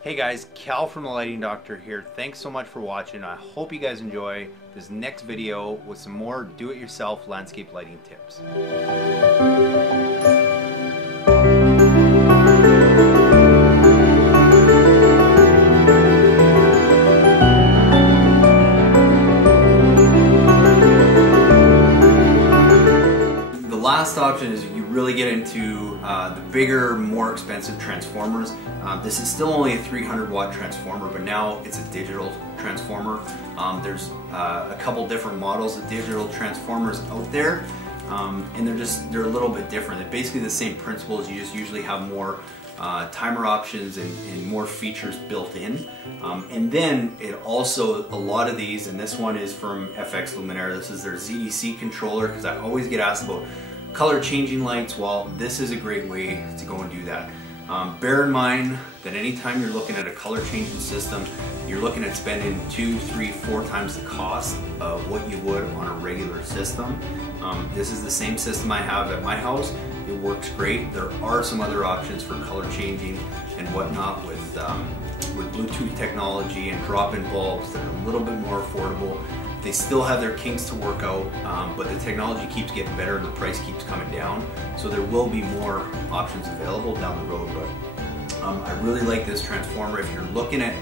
Hey guys, Cal from The Lighting Doctor here. Thanks so much for watching. I hope you guys enjoy this next video with some more do-it-yourself landscape lighting tips. The last option is you really get into the bigger, more expensive transformers. This is still only a 300 watt transformer, but now it's a digital transformer. There's a couple different models of digital transformers out there, and they're a little bit different. They're basically the same principles. You just usually have more timer options and more features built in. And then it also, a lot of these, and this one is from FX Luminaire, this is their ZDC controller, because I always get asked about color changing lights. Well, this is a great way to go and do that. Bear in mind that anytime you're looking at a color changing system, you're looking at spending 2, 3, 4 times the cost of what you would on a regular system. This is the same system I have at my house. It works great. There are some other options for color changing and whatnot with Bluetooth technology and drop-in bulbs that are a little bit more affordable. They still have their kinks to work out, but the technology keeps getting better and the price keeps coming down. So there will be more options available down the road. But I really like this transformer. If you're looking at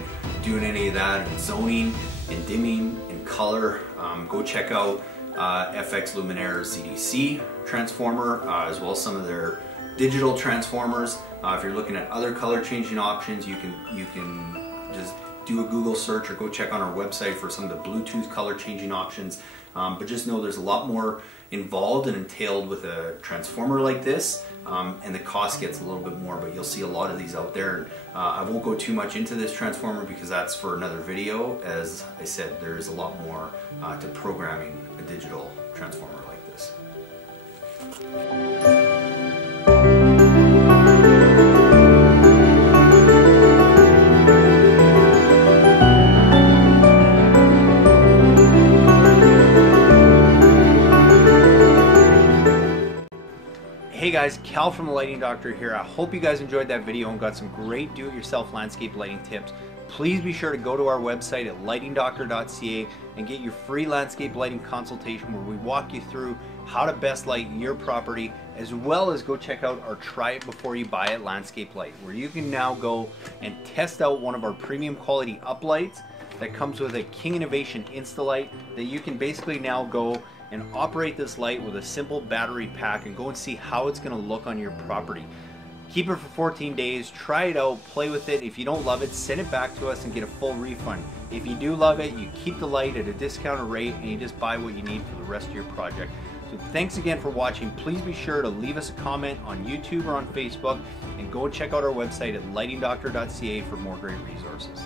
doing any of that in zoning, in dimming, in color, go check out FX Luminaire ZDC transformer, as well as some of their digital transformers. If you're looking at other color changing options, you can just do a Google search or go check on our website for some of the Bluetooth color changing options. But just know there's a lot more involved and entailed with a transformer like this, and the cost gets a little bit more, but you'll see a lot of these out there. And I won't go too much into this transformer because that's for another video. As I said, there is a lot more to programming a digital transformer like this. Hey guys, Cal from The Lighting Doctor here. I hope you guys enjoyed that video and got some great do-it-yourself landscape lighting tips. Please be sure to go to our website at lightingdoctor.ca and get your free landscape lighting consultation where we walk you through how to best light your property, as well as go check out our Try It Before You Buy It landscape light, where you can now go and test out one of our premium quality uplights that comes with a King Innovation Instalight that you can basically now go and operate this light with a simple battery pack and go and see how it's going to look on your property. Keep it for 14 days, try it out, play with it. If you don't love it, send it back to us and get a full refund. If you do love it, you keep the light at a discounted rate and you just buy what you need for the rest of your project. So thanks again for watching. Please be sure to leave us a comment on YouTube or on Facebook, and go and check out our website at lightingdoctor.ca for more great resources.